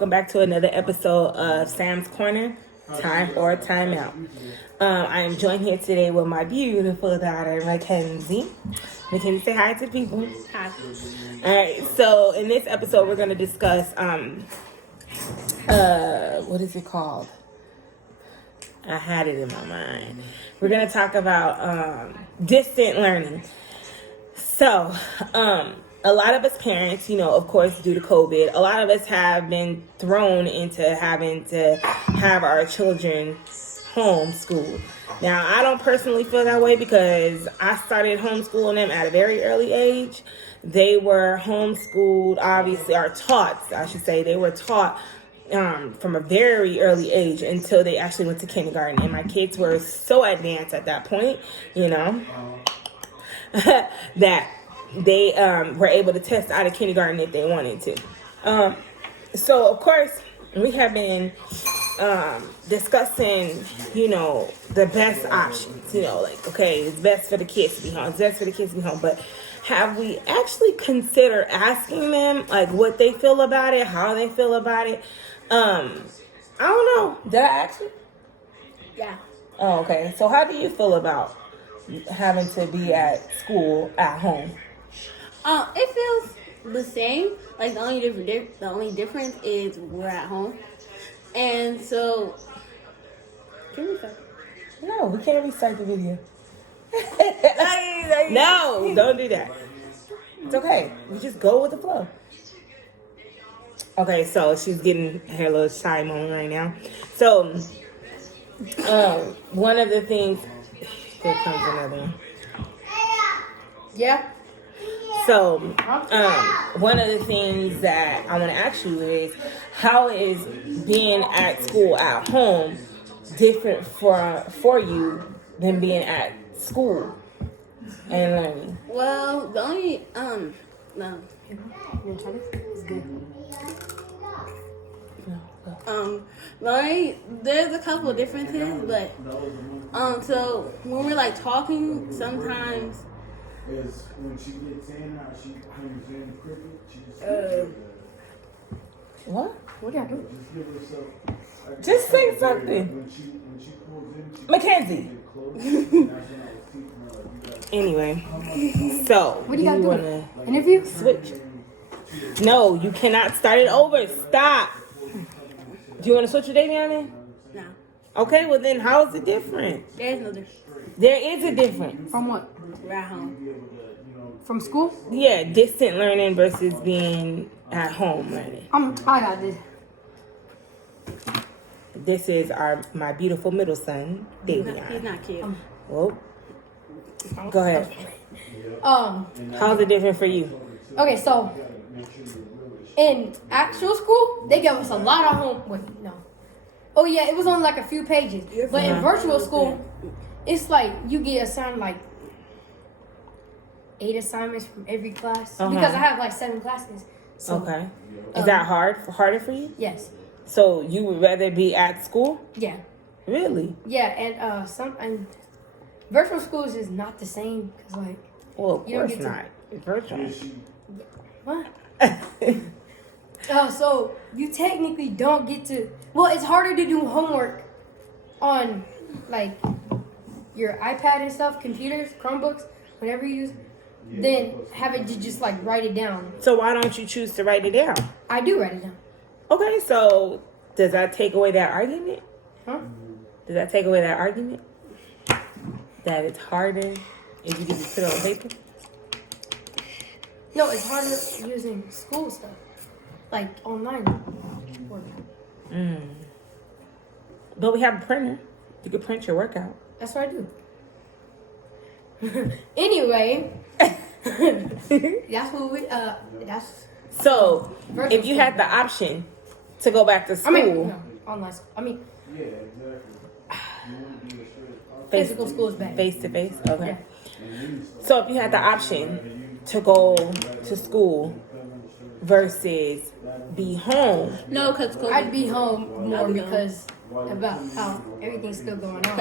welcome back to another episode of Sam's Corner, Time for a Timeout. I am joined here today with my beautiful daughter, Mackenzie. Mackenzie, say hi to people. Hi. Alright, so in this episode we're going to discuss, what is it called? I had it in my mind. We're going to talk about distant learning. So, a lot of us parents, of course, due to COVID, a lot of us have been thrown into having to have our children homeschooled. Now, I don't personally feel that way because I started homeschooling them at a very early age. They were homeschooled, obviously, or taught, I should say. They were taught from a very early age until they actually went to kindergarten. And my kids were so advanced at that point, that they were able to test out of kindergarten if they wanted to. So, of course, we have been discussing, the best options. Okay, it's best for the kids to be home. It's best for the kids to be home. But have we actually considered asking them, what they feel about it, how they feel about it? I don't know. Did I ask you? Yeah. Oh, okay. So how do you feel about having to be at school at home? It feels the same. The only difference is we're at home, and so. Can we start? No, we can't restart the video. No, don't do that. It's okay. We just go with the flow. Okay, so she's getting her little shy moment right now. So, one of the things. Here comes another one. Yeah. So, one of the things that I want to ask you is, how is being at school at home different for you than being at school and learning? Well, the only no. You wanna try this? It's good. There's a couple of differences, but so when we're talking, sometimes. Is when she gets in, how she comes in cricket, she just What? What do I do? just give herself. Just say something. When she pulls in, she Mackenzie. get close. That's when I was teaching her, you guys. Anyway, so What do you gotta do? wanna Interview? switch? No, you cannot start it over. Stop. Do you want to switch your Davion? No. Okay, well then how is it different? There's no difference. There is a difference. From what? We're at home. From school? Yeah, distant learning versus being at home learning. I got this. This is my beautiful middle son, He's Davion. not cute. Whoa. Go ahead. How's it different for you? Okay, so in actual school, they give us a lot of home. Wait, no. Oh yeah, it was on a few pages. But in virtual school, it's you get assigned 8 assignments from every class because I have 7 classes. So, Okay. Is that harder for you? Yes. So you would rather be at school? Yeah. Really? Yeah, and virtual schools is not the same because Well, of You don't course get to- not. It's virtual. what? So you technically don't get to. Well, it's harder to do homework on your iPad and stuff, computers, Chromebooks, whatever you use, than having to just write it down. So why don't you choose to write it down? I do write it down. Okay, so does that take away that argument? Huh? Does that take away that argument? That it's harder if you just put it on paper? No, it's harder using school stuff, online work. But we have a printer. You could print your workout. That's what I do. Anyway, that's what we that's. So Virtual if you school. had the option to go back to school, No, online school. Yeah, exactly. You want to be a straight Physical school is bad. face to face, okay. Yeah. So if you had the option to go to school versus be home, No, because I'd be home more because about how everything's still going on.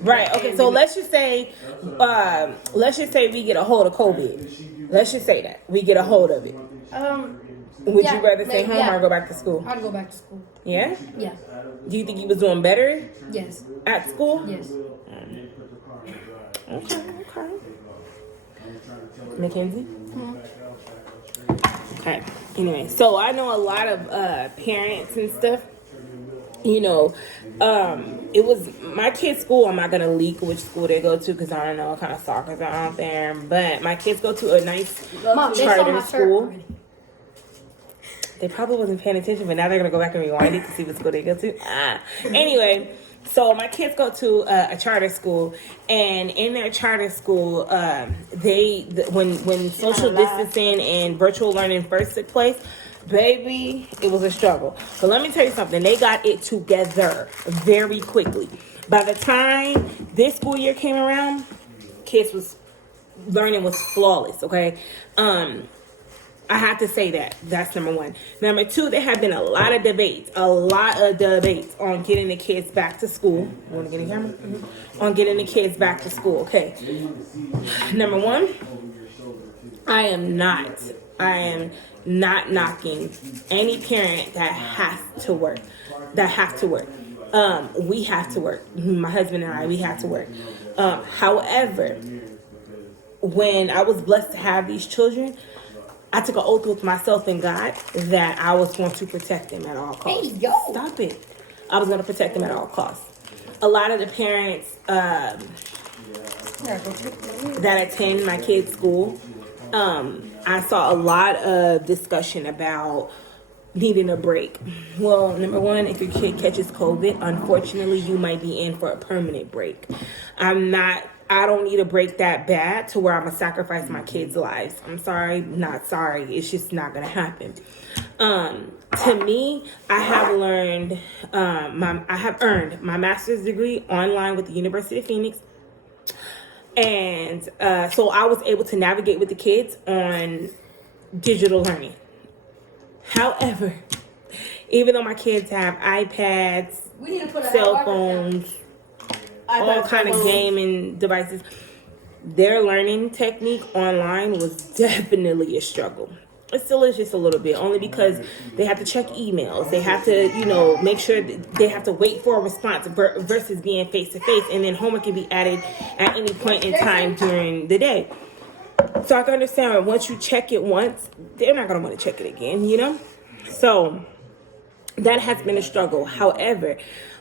right? Okay, so let's just say we get a hold of COVID. Let's just say that we get a hold of it. Would Yeah, you rather stay like, home yeah. or go back to school? I'd go back to school. Yeah? Yeah. Do you think you was doing better Yes. at school? Yes. Okay. Mackenzie? Okay. Anyway, so I know a lot of parents and stuff. You know, it was my kid's school. I'm not gonna leak which school they go to because I don't know what kind of soccer's are out there. But my kids go to a nice Mom, they saw charter my shirt school. already. They probably wasn't paying attention, but now they're gonna go back and rewind it to see what school they go to. Anyway, so my kids go to a charter school, and in their charter school, when social distancing and virtual learning first took place, baby, it was a struggle. But let me tell you something: they got it together very quickly. By the time this school year came around, learning was flawless. Okay. I have to say that. That's number one. Number two, there have been a lot of debates on getting the kids back to school. You want to get a camera? Mm-hmm. On getting the kids back to school. Okay. Number one, I am not knocking any parent that has to work. We have to work. My husband and I, we have to work. However, when I was blessed to have these children, I took an oath with myself and God that I was going to protect them at all costs. Hey, yo. Stop it. I was going to protect them at all costs. A lot of the parents that attend my kids' school, I saw a lot of discussion about needing a break. Well, number one, if your kid catches COVID, unfortunately, you might be in for a permanent break. I don't need a break that bad to where I'm going to sacrifice my kids' lives. I'm sorry, not sorry. It's just not going to happen. To me, I have learned, I have earned my master's degree online with the University of Phoenix. And so I was able to navigate with the kids on digital learning. However, even though my kids have iPads, cell phones, all kind of gaming devices, their learning technique online was definitely a struggle. It still is just a little bit, only because they have to check emails. They have to, make sure that they have to wait for a response versus being face-to-face. And then homework can be added at any point in time during the day. So I can understand that once you check it once, they're not going to want to check it again, So that has been a struggle. However,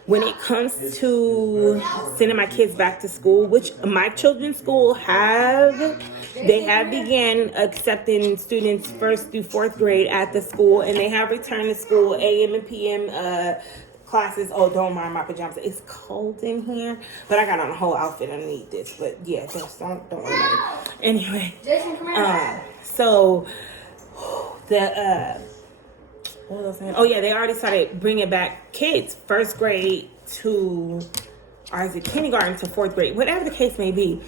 when it comes to sending my kids back to school, which my children's school have began accepting students 1st through 4th grade at the school, and they have returned to school AM and PM classes. Oh, don't mind my pajamas. It's cold in here, but I got on a whole outfit underneath this. But yeah, just don't worry about it. Anyway, so what was I saying? Oh yeah, they already started bringing back kids 1st grade to, or is it kindergarten to 4th grade, whatever the case may be.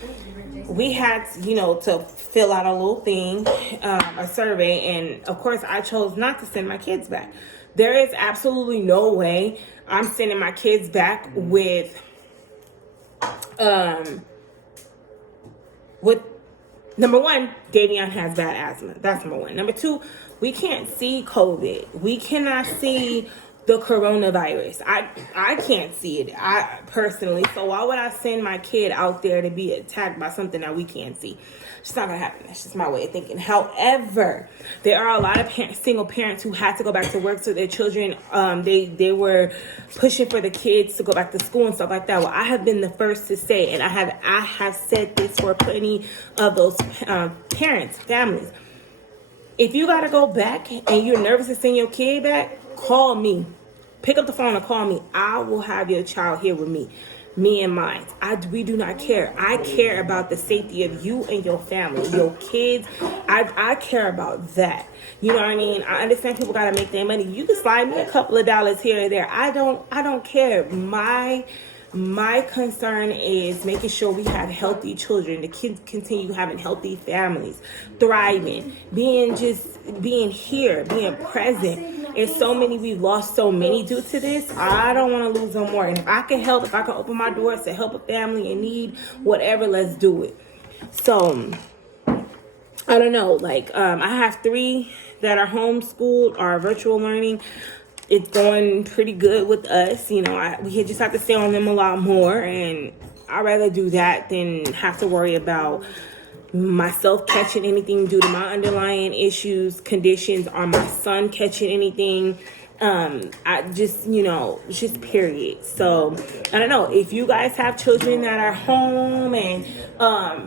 We had, to fill out a little thing, a survey, and of course I chose not to send my kids back. There is absolutely no way I'm sending my kids back with number one, Davion has bad asthma. That's number one. Number two, we can't see COVID. We cannot see the coronavirus. I can't see it, I personally. So why would I send my kid out there to be attacked by something that we can't see? It's not gonna happen. That's just my way of thinking. However, there are a lot of single parents who had to go back to work, so their children, they were pushing for the kids to go back to school and stuff like that. Well, I have been the first to say, and I have said this for plenty of those parents, families. If you gotta go back and you're nervous to send your kid back, call me. Pick up the phone and call me. I will have your child here with me and mine. We do not care. I care about the safety of you and your family, your kids. I care about that. You know what I mean? I understand people gotta make their money. You can slide me a couple of dollars here or there. I don't care. My concern is making sure we have healthy children, the kids continue having healthy families, thriving, being here, being present. And so many, we've lost so many due to this. I don't want to lose no more. And if I can help, if I can open my doors to help a family in need, whatever, let's do it. So I don't know. Like, I have 3 that are homeschooled or virtual learning. It's going pretty good with us. You know, we just have to stay on them a lot more, and I'd rather do that than have to worry about myself catching anything due to my underlying issues, conditions, or my son catching anything. I just, you know, just period. So I don't know if you guys have children that are home and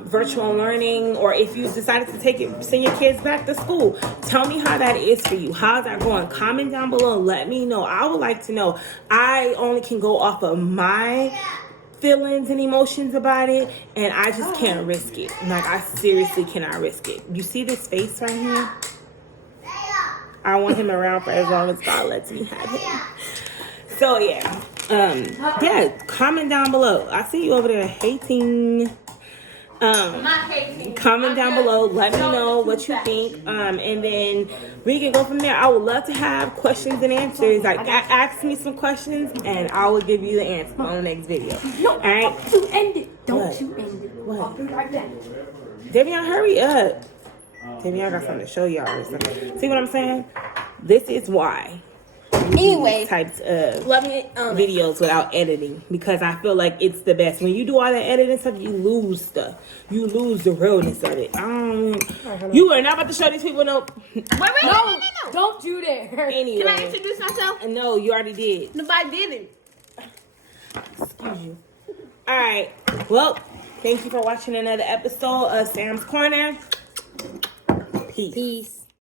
virtual learning, or if you decided to send your kids back to school, tell me how that is for you. How's that going? Comment down below. Let me know. I would like to know. I only can go off of my feelings and emotions about it, and I just can't risk it. Like, I seriously cannot risk it. You see this face right here? I want him around for as long as God lets me have him. So yeah, comment down below. I see you over there hating. Comment down below. Let me know what you think. And then we can go from there. I would love to have questions and answers. Like, ask me some questions, and I will give you the answer on the next video. No, all right. don't you end it. Don't What? you end it. What? I'll be right back. Davion, hurry up. Davion, I got something to show y'all. See what I'm saying? This is why. Anyways, Types of let me videos without editing, because I feel like it's the best. When you do all that editing stuff, you lose stuff. You lose the realness of it. You are not about to show these people no. No, Don't you dare. Anyway, Can I introduce myself? no, you already did. Nobody didn't. Excuse you. All right. Well, thank you for watching another episode of Sam's Corner. Peace. Peace.